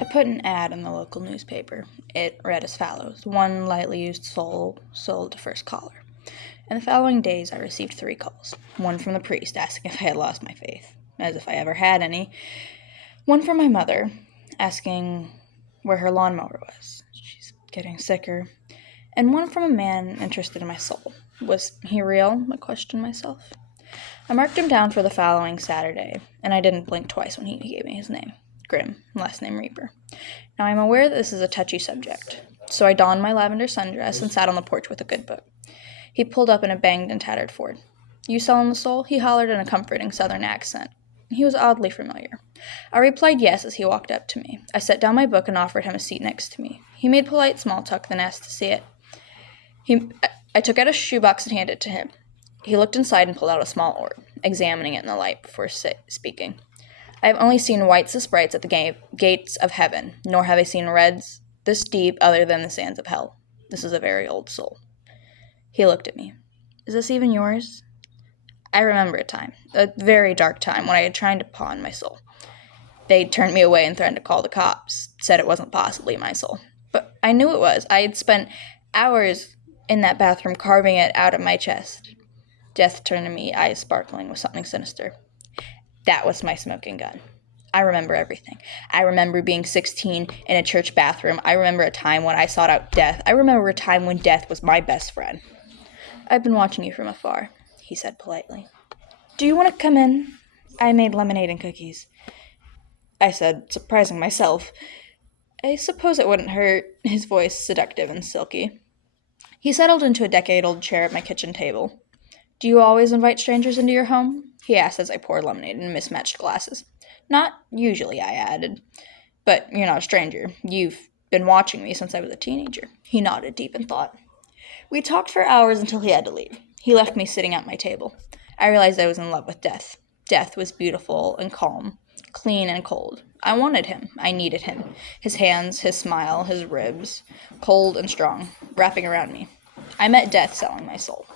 I put an ad in the local newspaper. It read as follows: one lightly used soul sold to first caller. In the following days, I received 3 calls. One from the priest asking if I had lost my faith, as if I ever had any. One from my mother asking where her lawnmower was. She's getting sicker. And one from a man interested in my soul. Was he real? I questioned myself. I marked him down for the following Saturday, and I didn't blink twice when he gave me his name. Grimm, last name Reaper. Now, I'm aware that this is a touchy subject, so I donned my lavender sundress and sat on the porch with a good book. He pulled up in a banged and tattered Ford. "You selling the soul?" he hollered in a comforting southern accent. He was oddly familiar. I replied yes as he walked up to me. I set down my book and offered him a seat next to me. He made polite small talk, then asked to see it. I took out a shoebox and handed it to him. He looked inside and pulled out a small orb, examining it in the light before speaking. "I have only seen whites as sprites at the gates of heaven, nor have I seen reds this deep other than the sands of hell. This is a very old soul." He looked at me. "Is this even yours?" I remember a very dark time, when I had tried to pawn my soul. They turned me away and threatened to call the cops, said it wasn't possibly my soul. But I knew it was. I had spent hours in that bathroom carving it out of my chest. Death turned to me, eyes sparkling with something sinister. That was my smoking gun. I remember everything. I remember being 16 in a church bathroom. I remember a time when I sought out death. I remember a time when death was my best friend. "I've been watching you from afar," he said politely. "Do you want to come in? I made lemonade and cookies." I said, surprising myself. "I suppose it wouldn't hurt," his voice seductive and silky. He settled into a decade-old chair at my kitchen table. "Do you always invite strangers into your home?" he asked as I poured lemonade in mismatched glasses. "Not usually," I added. "But you're not a stranger. You've been watching me since I was a teenager." He nodded, deep in thought. We talked for hours until he had to leave. He left me sitting at my table. I realized I was in love with death. Death was beautiful and calm, clean and cold. I wanted him. I needed him. His hands, his smile, his ribs, cold and strong, wrapping around me. I met death selling my soul.